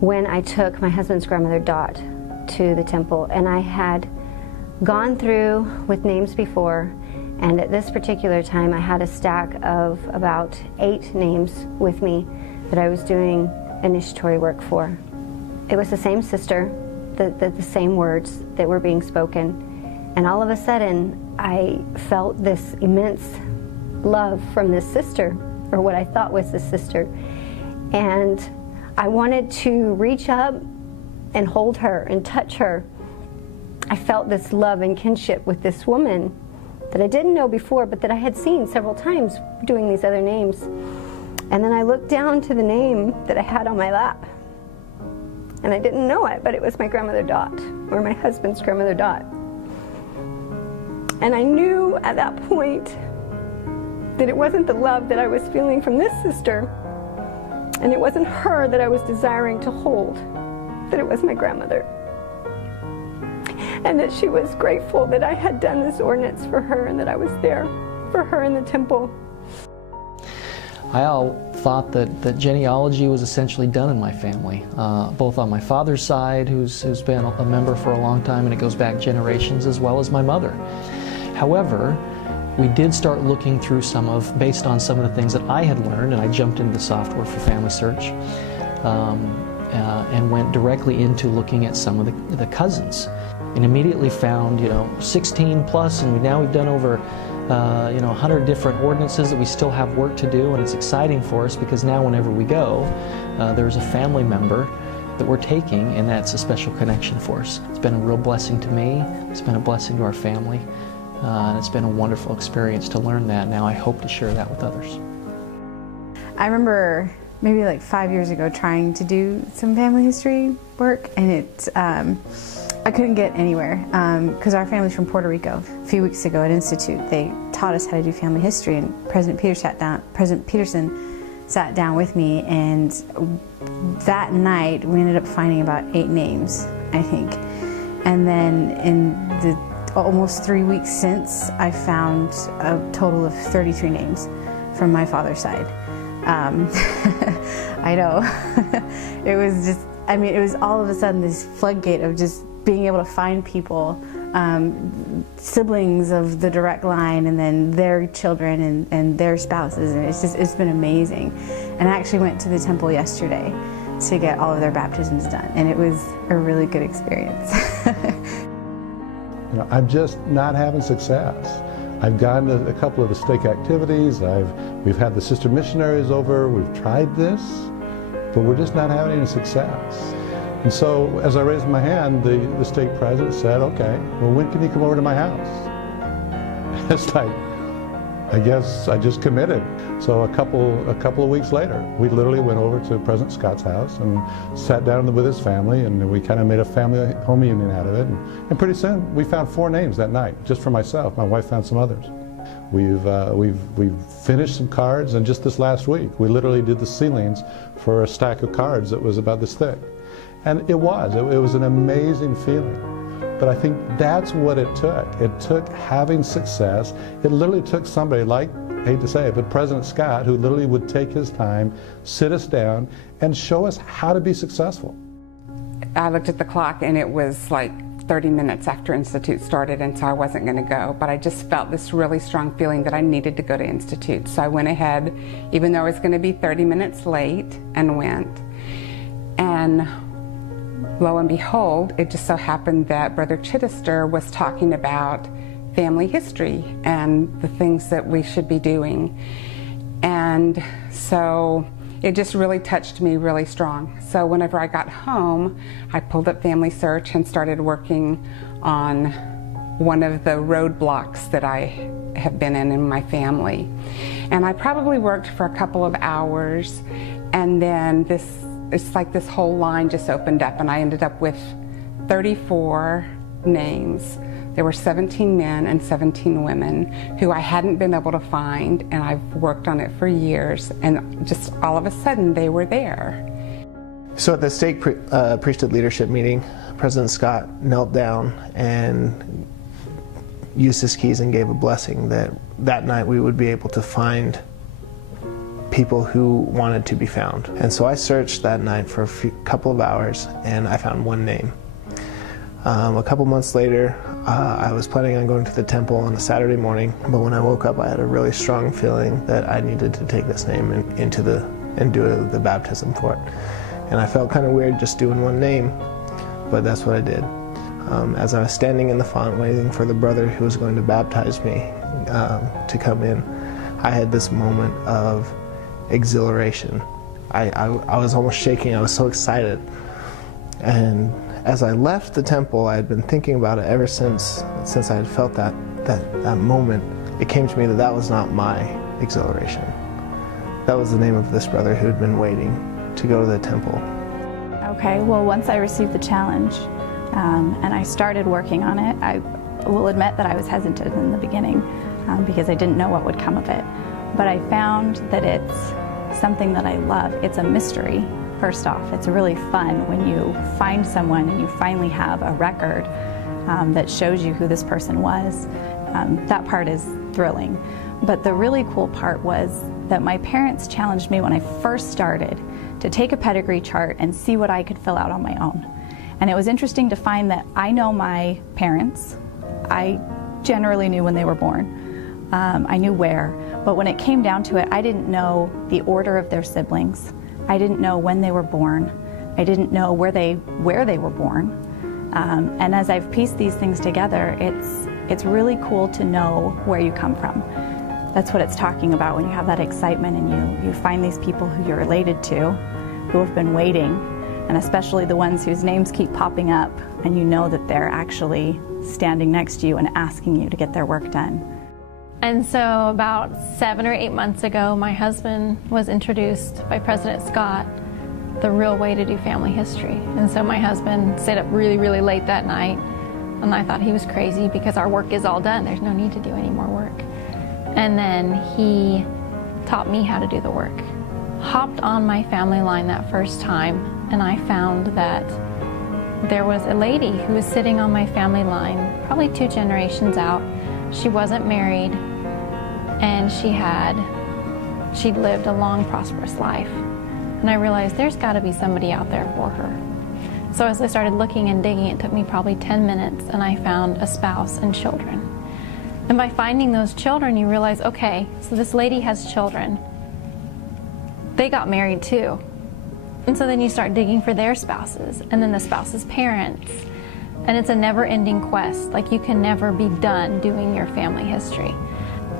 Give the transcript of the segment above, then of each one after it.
when I took my husband's grandmother Dot to the temple, and I had gone through with names before, and at this particular time I had a stack of about 8 names with me that I was doing initiatory work for. It was the same sister, the same words that were being spoken, and all of a sudden I felt this immense love from this sister, or what I thought was this sister, and I wanted to reach up and hold her and touch her. I felt this love and kinship with this woman that I didn't know before, but that I had seen several times doing these other names. And then I looked down to the name that I had on my lap, and I didn't know it, but it was my grandmother Dot, or my husband's grandmother Dot. And I knew at that point that it wasn't the love that I was feeling from this sister, and it wasn't her that I was desiring to hold, that it was my grandmother. And that she was grateful that I had done this ordinance for her, and that I was there for her in the temple. I thought that genealogy was essentially done in my family, both on my father's side, who's been a member for a long time, and it goes back generations, as well as my mother. However, we did start looking through based on some of the things that I had learned, and I jumped into the software for Family Search, and went directly into looking at some of the cousins, and immediately found 16 plus, and now we've done over 100 different ordinances that we still have work to do, and it's exciting for us because now whenever we go, there's a family member that we're taking, and that's a special connection for us. It's been a real blessing to me, it's been a blessing to our family, and it's been a wonderful experience to learn that. Now I hope to share that with others. I remember maybe like 5 years ago trying to do some family history work, and I couldn't get anywhere because our family's from Puerto Rico. A few weeks ago at Institute, they taught us how to do family history, and President Peterson sat down with me, and that night we ended up finding about 8 names, I think. And then in the almost 3 weeks since, I found a total of 33 names from my father's side. I know. It was just, it was all of a sudden this floodgate of just being able to find people, siblings of the direct line, and then their children and their spouses, and it's been amazing. And I actually went to the temple yesterday to get all of their baptisms done, and it was a really good experience. I'm just not having success. I've gone to a couple of the stake activities, we've had the sister missionaries over, we've tried this, but we're just not having any success. And so as I raised my hand, the stake president said, okay, well, when can you come over to my house? It's like, I guess I just committed. So a couple of weeks later, we literally went over to President Scott's house and sat down with his family, and we kind of made a family home union out of it. And pretty soon, we found 4 names that night, just for myself. My wife found some others. We've finished some cards, and just this last week, we literally did the sealings for a stack of cards that was about this thick. And it was an amazing feeling. But I think that's what it took. It took having success. It literally took somebody like, I hate to say it, but President Scott, who literally would take his time, sit us down, and show us how to be successful. I looked at the clock, and it was like 30 minutes after Institute started, and so I wasn't going to go. But I just felt this really strong feeling that I needed to go to Institute. So I went ahead, even though I was going to be 30 minutes late, and went. And lo and behold, it just so happened that Brother Chittister was talking about family history and the things that we should be doing. And so it just really touched me really strong. So whenever I got home, I pulled up Family Search and started working on one of the roadblocks that I have been in my family. And I probably worked for a couple of hours, and then it's like this whole line just opened up, and I ended up with 34 names. There were 17 men and 17 women who I hadn't been able to find, and I've worked on it for years, and just all of a sudden they were there. So at the stake priesthood leadership meeting, President Scott knelt down and used his keys and gave a blessing that night we would be able to find people who wanted to be found. And so I searched that night for a couple of hours, and I found one name. A couple months later, I was planning on going to the temple on a Saturday morning, but when I woke up, I had a really strong feeling that I needed to take this name and do the baptism for it. And I felt kind of weird just doing one name, but that's what I did. As I was standing in the font waiting for the brother who was going to baptize me to come in, I had this moment of exhilaration. I was almost shaking. I was so excited. And as I left the temple, I had been thinking about it ever since I had felt that moment. It came to me that was not my exhilaration. That was the name of this brother who had been waiting to go to the temple. Okay, well, once I received the challenge and I started working on it, I will admit that I was hesitant in the beginning because I didn't know what would come of it. But I found that it's something that I love. It's a mystery. First off, it's really fun when you find someone and you finally have a record that shows you who this person was. That part is thrilling. But the really cool part was that my parents challenged me when I first started to take a pedigree chart and see what I could fill out on my own. And it was interesting to find that I know my parents. I generally knew when they were born. I knew where. But when it came down to it, I didn't know the order of their siblings. I didn't know when they were born. I didn't know where they were born. And as I've pieced these things together, it's really cool to know where you come from. That's what it's talking about when you have that excitement and you find these people who you're related to, who have been waiting, and especially the ones whose names keep popping up, and you know that they're actually standing next to you and asking you to get their work done. And so about 7 or 8 months ago, my husband was introduced by President Scott the real way to do family history. And so my husband stayed up really, really late that night, and I thought he was crazy because our work is all done. There's no need to do any more work. And then he taught me how to do the work. Hopped on my family line that first time, and I found that there was a lady who was sitting on my family line, probably 2 generations out. She wasn't married, and she'd lived a long, prosperous life. And I realized there's got to be somebody out there for her. So as I started looking and digging, it took me probably 10 minutes, and I found a spouse and children. And by finding those children, you realize, okay, so this lady has children. They got married too. And so then you start digging for their spouses, and then the spouse's parents. And it's a never-ending quest. Like, you can never be done doing your family history.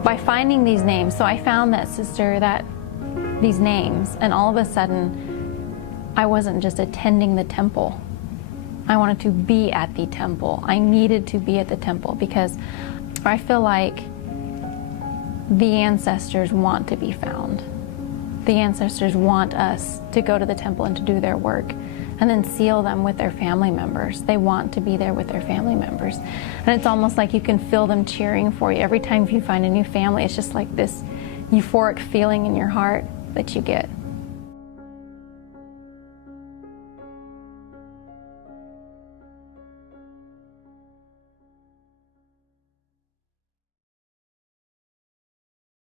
By finding these names, so I found that sister, these names, and all of a sudden, I wasn't just attending the temple. I wanted to be at the temple. I needed to be at the temple because I feel like the ancestors want to be found. The ancestors want us to go to the temple and to do their work and then seal them with their family members. They want to be there with their family members. And it's almost like you can feel them cheering for you. Every time you find a new family, it's just like this euphoric feeling in your heart that you get.